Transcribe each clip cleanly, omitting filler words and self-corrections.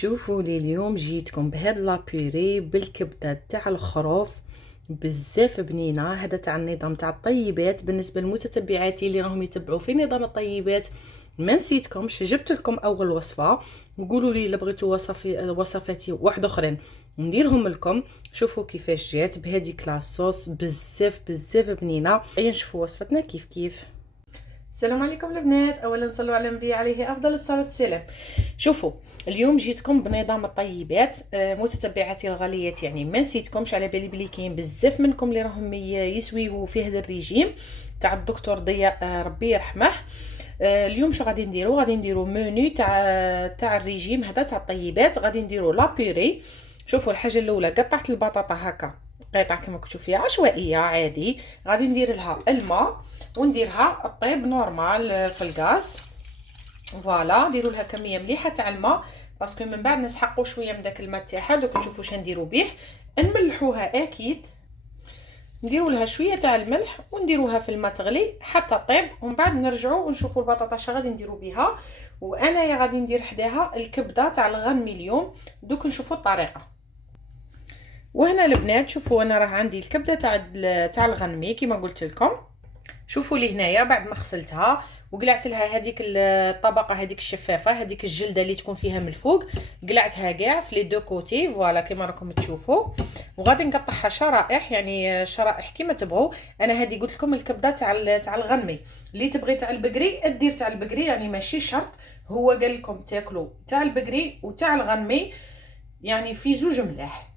شوفوا لي اليوم جيتكم بهاد لابيري بالكبده تاع الخروف. بزاف بنينه. هذا تاع النظام تاع الطيبات بالنسبه لمتتبعاتي اللي راهم يتبعوا في نظام الطيبات. ما نسيتكمش، جبت لكم اول وصفه، وقولوا لي الا بغيتوا وصفاتي واحد اخرين نديرهم لكم. شوفوا كيفاش جات بهذيك لاصوص بزاف بنينه. اي نشوفوا وصفتنا كيف. السلام عليكم البنات، اولا صلوا على النبي عليه افضل الصلاه والسلام. شوفوا اليوم جيتكم بنظام الطيبات. متتبعاتي الغاليات، يعني ما نسيتكمش، على بالي بلي كاين بزاف منكم اللي راهم يسويو في هذا الريجيم تاع الدكتور ضياء، ربي يرحمه. اليوم شو غادي نديرو منيو تاع الريجيم هذا تاع الطيبات. غادي نديرو لابيري. شوفوا الحاجه الاولى، قطعت البطاطا هكا قطع كما كنتو فيها عشوائيه عادي. غادي ندير لها الماء ونديرها طيب نورمال في الغاز. فوالا ديروا لها كميه مليحه تاع الماء، باسكو من بعد نسحقوا شويه من داك الماء تاعها. دوك نشوفوا واش نديروا به. نملحوها اكيد، نديروا لها شويه تاع الملح ونديروها في الماء تغلي حتى طيب، ومن بعد نرجعوا ونشوفوا البطاطا اش غادي نديروا بها. وانا غادي ندير حداها الكبده تاع الغنمي اليوم. دوك نشوفوا الطريقه. وهنا البنات شوفوا انا راه عندي الكبده تاع الغنمي كما قلت لكم. شوفوا لي هنايا بعد ما غسلتها وقلعت لها هذيك الطبقه هذيك الشفافه، هذيك الجلده اللي تكون فيها من الفوق، قلعتها كاع في لي دو كوتي فوالا كما راكم تشوفوا. وغادي نقطعها شرائح، يعني شرائح كما تبغوا. انا هذه قلت لكم الكبده تاع الغنمي. اللي تبغي تاع البقري دير تاع البقري، يعني ماشي شرط. هو قال لكم تاكلوا تاع البقري وتاع الغنمي، يعني في زوج ملاح.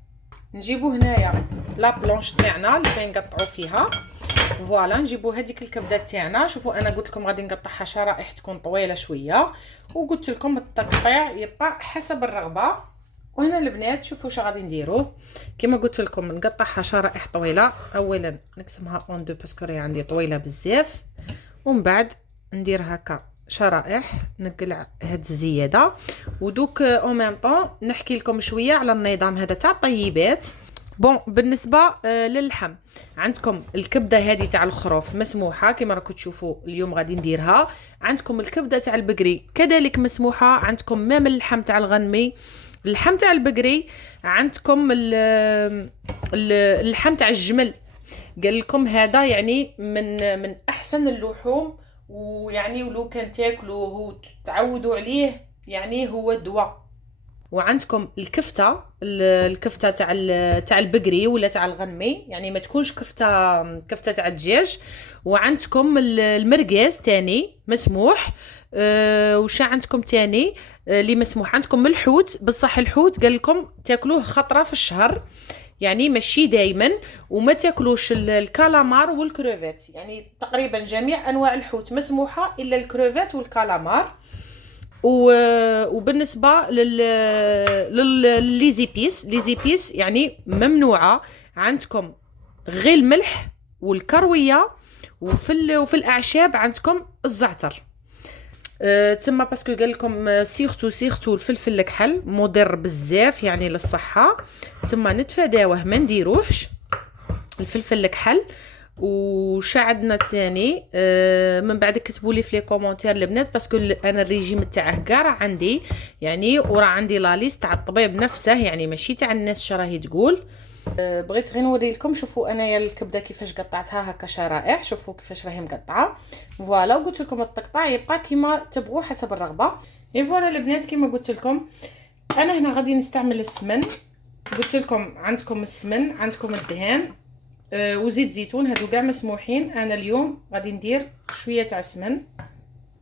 نجيبو هنايا لا بلونش تاعنا اللي نقطعوا فيها. فوالا نجيبو هذيك الكبده تاعنا. شوفوا انا قلت لكم غادي نقطعها شرائح تكون طويله شويه، وقلت لكم التقطيع يبقى حسب الرغبه. وهنا البنات شوفوا واش غادي نديرو. كما قلت لكم نقطعها شرائح طويله. اولا نقسمها اون دو باسكو راهي عندي طويله بزاف، ومن بعد ندير هكا شرائح، نقلع هاد الزياده. ودوك او ميم طون نحكي لكم شويه على النظام هذا تاع الطيبات. بون بالنسبه للحم، عندكم الكبده هذه تاع الخروف مسموحه كما راكم تشوفوا اليوم غادي نديرها. عندكم الكبده تاع البقري كذلك مسموحه. عندكم مام اللحم تاع الغنمي، اللحم تاع البقري. عندكم اللحم تاع الجمل. قال لكم هذا يعني من احسن اللحوم، ويعني ولو كان تاكلوه وتعودوا عليه يعني هو دواء. وعندكم الكفته تاع البقري ولا تاع الغنمي، يعني ما تكونش كفته تاع الدجاج. وعندكم المرقاز تاني مسموح. وش عندكم تاني اللي مسموح؟ عندكم الحوت، بصح الحوت قال لكم تاكلوه خطره في الشهر، يعني ماشي دايما. وما تاكلوش الكالامار والكروفيت، يعني تقريبا جميع انواع الحوت مسموحه الا الكروفيت والكالامار. وبالنسبه ليزيبيس يعني ممنوعه. عندكم غير الملح والكرويه، وفي الاعشاب عندكم الزعتر. تما باسكو قال لكم سيرتو الفلفل الكحل مضر بزاف يعني للصحه، تما نتفاداوه ما نديروهش الفلفل الكحل. وشعدنا الثاني من بعد كتبوا لي في لي كومونتير البنات، باسكو انا الريجيم تاعه كاع راه عندي، يعني وراه عندي لا ليست تاع الطبيب نفسه، يعني ماشي تاع الناس شراهي تقول. بغيت غير نوري لكم. شوفوا انايا الكبده كيفاش قطعتها هكا شرائح، شوفوا كيفاش راهي مقطعه فوالا. وقلت لكم التقطاع يبقى كيما تبغوا حسب الرغبه. فوالا البنات كيما قلت لكم انا هنا غادي نستعمل السمن. قلت لكم عندكم السمن، عندكم الدهان، وزيت زيتون، هادو كاع مسموحين. انا اليوم غادي ندير شويه تاع سمن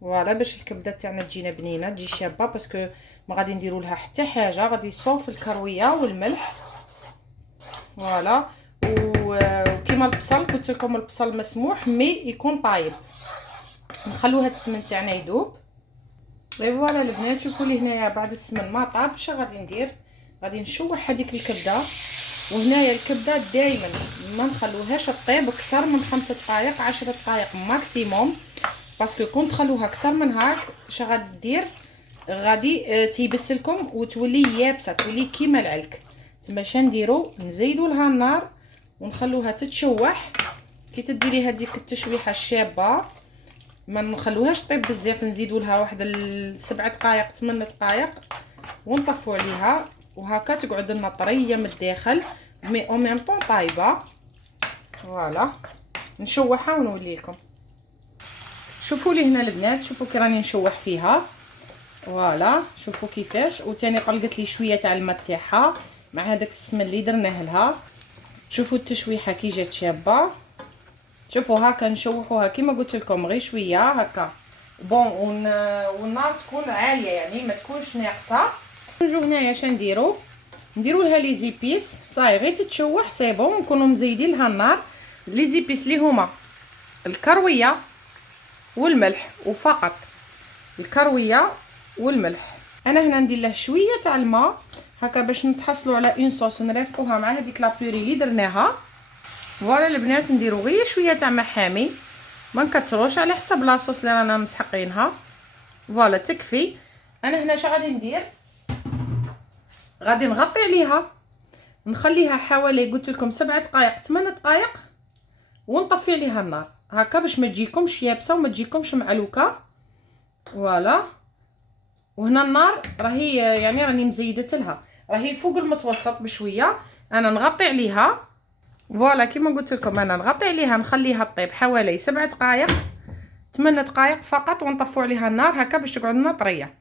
فوالا باش الكبده تاعنا تجينا بنينه تجي شابه، باسكو ما غادي نديروا لها حتى حاجه، غادي صوف الكرويه والملح فوالا. وكيما البصل قلت لكم البصل مسموح مي يكون طايب. نخلو هاد السمن تاعنا يذوب. فوالا البنات شوفوا لي هنايا بعد السمن ما طاب اش غادي ندير. غادي نشوح هذيك الكبده. وهنايا الكبده دائما ما نخلوهاش طيب اكثر من 5 دقائق 10 دقائق ماكسيموم، باسكو كون تخلوها اكثر من هاك اش غادي دير؟ غادي تيبس لكم وتولي يابسه، تولي كيما العلك. تما اش نديرو؟ نزيدوا لها النار ونخلوها تتشوح. كي تديري هذيك التشويحه الشابه ما نخلوهاش طيب بزاف، نزيدوا لها واحد 7 دقائق 8 دقائق ونطفوا عليها، وهكا تقعد لنا طريه من الداخل مي او ميم طون طايبه. فوالا نشوحها ونولي لكم. شوفوا لي هنا البنات، شوفوا كي راني نشوح فيها. فوالا شوفوا كيفاش. وثاني قلقت لي شويه تاع الماء تاعها مع هذاك السمن اللي درناه لها. شوفوا التشويحه كي جات شابه. شوفوا هكا نشوحوها كيما قلت لكم غير شويه هكا بون، والنار تكون عاليه يعني ما تكونش ناقصه. نجو هنايا شنديرو، نديرو لها لي زيبيس صاي غير تتشوح سي بون، نكونوا مزيدين لها النار. لي زيبيس لي هما الكرويه والملح، وفقط الكرويه والملح. انا هنا ندير له شويه تاع الماء هكا باش نتحصلوا على اون صوص نرافقوها مع هذيك لابوري اللي درناها. فوالا البنات نديرو غير شويه تاع ماء حامي، ما نكثروش على حسب لاصوص اللي رانا مسحقينها. فوالا تكفي. انا هنا اش غادي ندير، غادي نغطي عليها نخليها حوالي قلت لكم 7 دقائق 8 دقائق ونطفي عليها النار هكا باش ما تجيكمش يابسه وما تجيكمش معلوكه. فوالا. وهنا النار راهي يعني راني مزيدت لها، راهي فوق المتوسط بشويه. انا نغطي عليها. فوالا كيما قلت لكم انا نغطي عليها نخليها طيب حوالي 7 دقائق 8 دقائق فقط ونطفوا عليها النار هكا باش تقعد لنا طريه.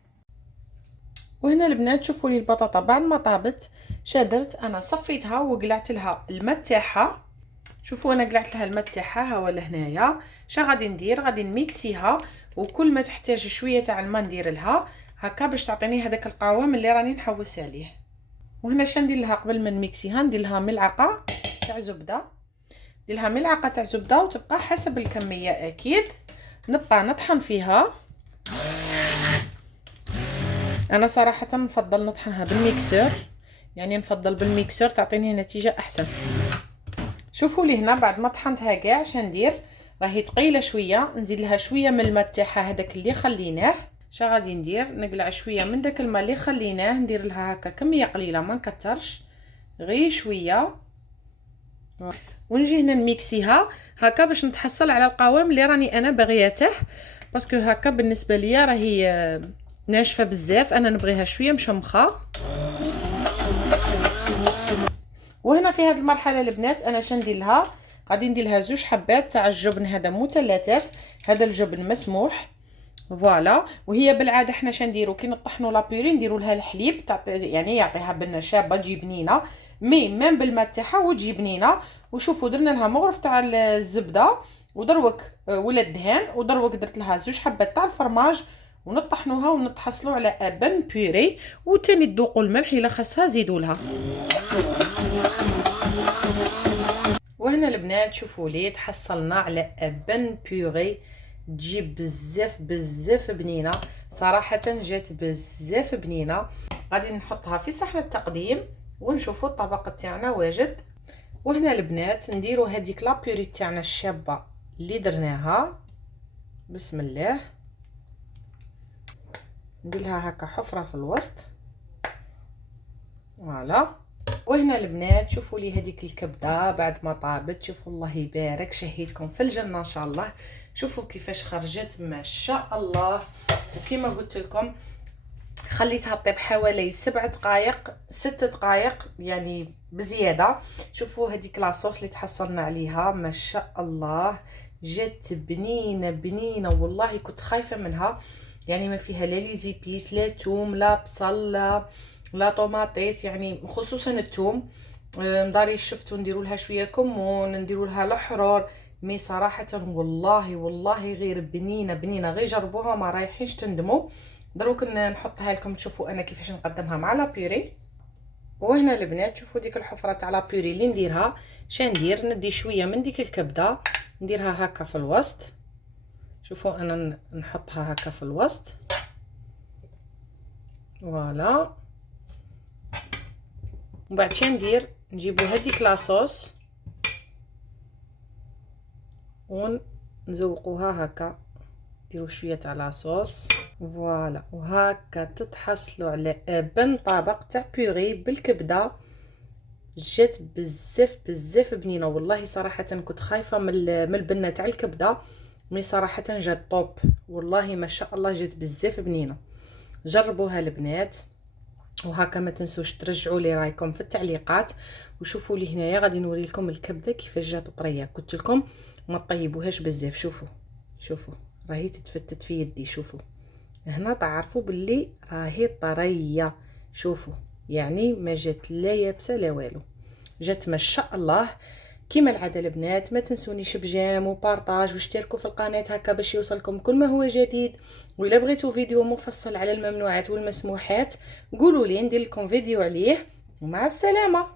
وهنا البنات شوفوا لي البطاطا بعد ما طابت شادرت، انا صفيتها وقلعت لها الماء تاعها. شوفوا انا قلعت لها الماء تاعها ها ولا هنايا. شا غادي ندير، غادي نميكسيها وكل ما تحتاج شويه تاع الماء ندير لها هكا باش تعطيني هذاك القوام اللي راني نحوس عليه. وهنا شا ندير لها قبل ما نميكسيها، ندير لها ملعقه تاع زبده، ندير لها ملعقه تاع زبده وتبقى حسب الكميه اكيد. نبقى نطحن فيها. انا صراحه نفضل نطحنها بالميكسور، يعني نفضل بالميكسور تعطيني نتيجه احسن. شوفوا لي هنا بعد ما طحنتها كاع اش ندير، راهي ثقيله شويه، نزيد لها شويه من الماء تاعها هذاك اللي خليناه. شا غادي ندير، نقلع شويه من داك الماء اللي خليناه، ندير لها هكا كميه قليله ما نكترش غير شويه، ونجي هنا نميكسيها هكا باش نتحصل على القوام اللي راني انا باغياته. باسكو هكا بالنسبه ليا راهي ناشفه بزاف، انا نبغيها شويه مشمخه. وهنا في هذه المرحله البنات انا شندير لها، غادي ندير لها 2 حبات تاع الجبن هذا مثلثات، هذا الجبن مسموح. فوالا. وهي بالعاده حنا شنديرو كي نطحنوا لابوري نديروا لها الحليب تاع يعني يعطيها بنه شابه تجي بنينه، ميم بالماء تاعها وتجي بنينه. وشوفوا درنا لها مغرف تاع الزبده ودروك ولا الدهان، ودروك درت لها 2 حبات تاع الفرماج ونطحنوها ونتحصلوا على ابن بيوري. وتاني تذوقوا الملح الا خاصها زيدوا لها. وهنا البنات شوفوا لي تحصلنا على ابن بيوري تجيب بزاف بزاف بنينه، صراحه جات بزاف بنينه. غادي نحطها في صحن التقديم ونشوفوا الطبق تاعنا واجد. وهنا البنات نديروا هذيك لابوري تاعنا الشابه اللي درناها. بسم الله. ندير لها هكا حفره في الوسط. فوالا. وهنا البنات شوفوا لي هذيك الكبده بعد ما طابت، شوفوا الله يبارك شهيتكم في الجنه ان شاء الله. شوفوا كيفاش خرجت ما شاء الله. وكما قلت لكم خليتها طيب حوالي 7 دقائق 6 دقائق يعني بزياده. شوفوا هذيك لاصوص اللي تحصلنا عليها ما شاء الله جات بنينه بنينه، والله كنت خايفه منها يعني ما فيها لا لي زيبيس لا توم لا بصل لا طوماطيس، يعني خصوصا الثوم. مداري شفتوا نديروا لها شويه كمون، نديروا لها الحرور، مي صراحه والله غير بنينه بنينه. غير جربوها ما رايحينش تندموا. دروك نحطها لكم تشوفوا انا كيفاش نقدمها مع لابيوري. وهنا البنات شوفوا ديك الحفره تاع لابيوري اللي نديرها. شندير ندي شويه من ديك الكبده نديرها هكا في الوسط. شوفوا انا نحطها هكا في الوسط. فوالا. ومن بعد شندير نجيبوا هذيك لاصوص ونزوقوها هكا، نديروا شويه تاع لاصوص. فوالا. وهكا تتحصلوا على ابن طبق تاع بيوري بالكبده. جات بزاف بزاف بنينه، والله صراحه كنت خايفه من البنه تاع الكبده مي صراحه جات طوب، والله ما شاء الله جات بزاف بنينه. جربوها البنات، وهكا ما تنسوش ترجعوا لي رايكم في التعليقات. وشوفوا لي هنايا غادي نوري لكم الكبده كيفاش جات طريه. قلت لكم ما طيبوهاش بزاف. شوفوا راهي تتفتت في يدي. شوفوا هنا تعرفوا باللي راهي طريه. شوفوا يعني ما جات لا يابسه لا والو، جات ما شاء الله. كيما العاده البنات ما تنسونيش بجيم وبارطاج واشتركوا في القناه هكا باش يوصلكم كل ما هو جديد. وإلا بغيتوا فيديو مفصل على الممنوعات والمسموحات قولوا لي ندير لكم فيديو عليه. ومع السلامه.